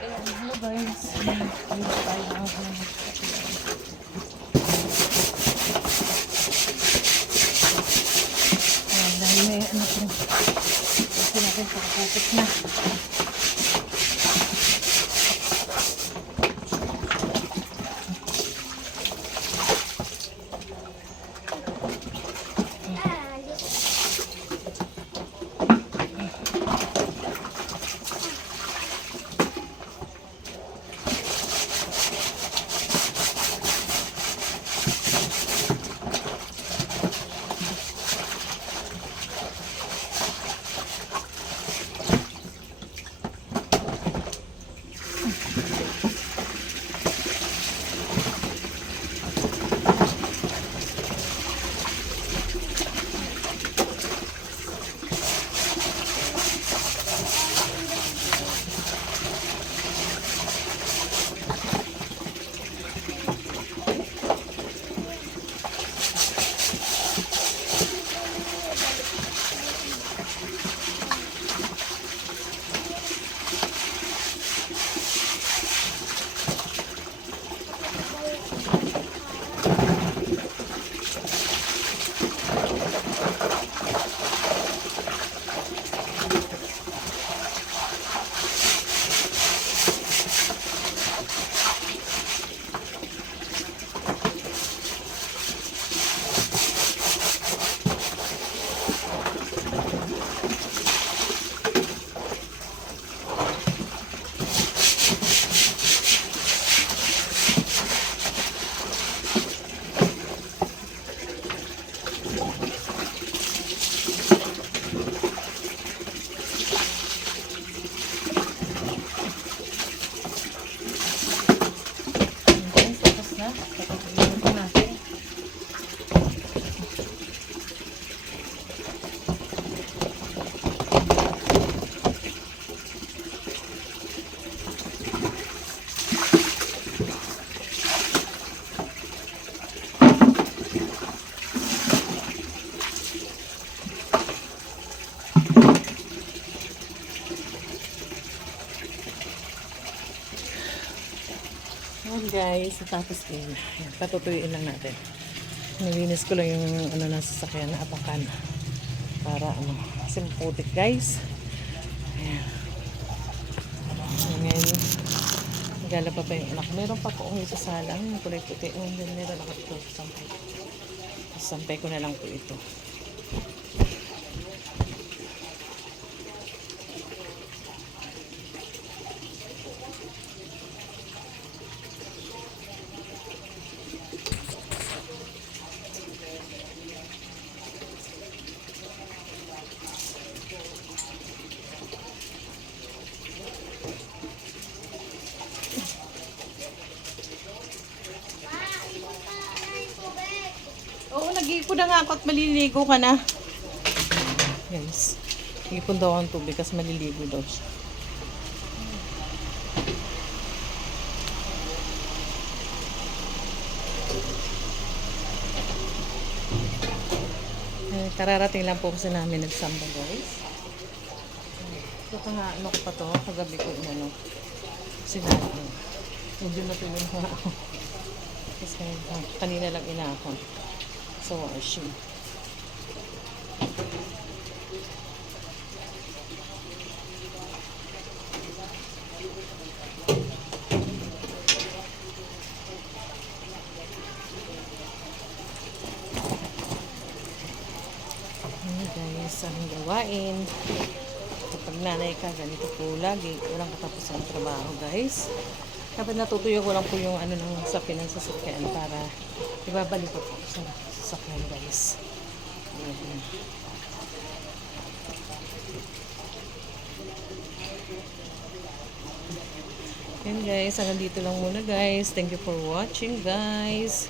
Ayan, hello guys. Dito tayo ng ayan, dahil may ano po. Kasi natin pakapupit na. Ayan guys, tapos din. Ayan, patutuyuin lang natin. Nilinis ko lang yung ano na sasakyan na apakan. Para ano, kasi putik guys. Ayan. Ngayon, naglalaba pa yung anak. Meron pa ko sa salang. Yung kulay puti. Meron ako ito. Sampay. Sampay ko na lang po ito. Oo, nag-iipon na nga ako at maliligo ka na. Guys, ipon daw ang tubig kasi maliligo daw siya. Kararating lang po kasi namin nagsamba guys. Ito nga, ano ko pa to, kagabi ko inano. Sinabi. Medyo natulog na ako. Kasi kanina lang inakon. So, washing. Guys, ang gawain. Kapag nanay ka, ganito po lagi. Walang katapos ang trabaho, guys. Kapag natutuyo ko lang po yung ano ng sapin ng sasakyan para ibabalik ko po sa sasakyan, guys. Ayan. Ayan, guys. Hanggang dito lang muna, guys. Thank you for watching, guys.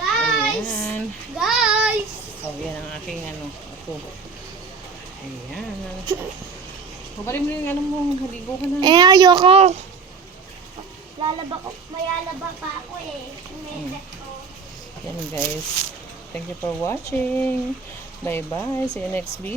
Ayan. Guys! So, yan ang aking ano, ako. Ayan. Mabalim mo yung ano mo, haligo ka na. Ayoko. Mayalaba pa ako eh. May ko. Yan guys. Thank you for watching. Bye bye. See you next video.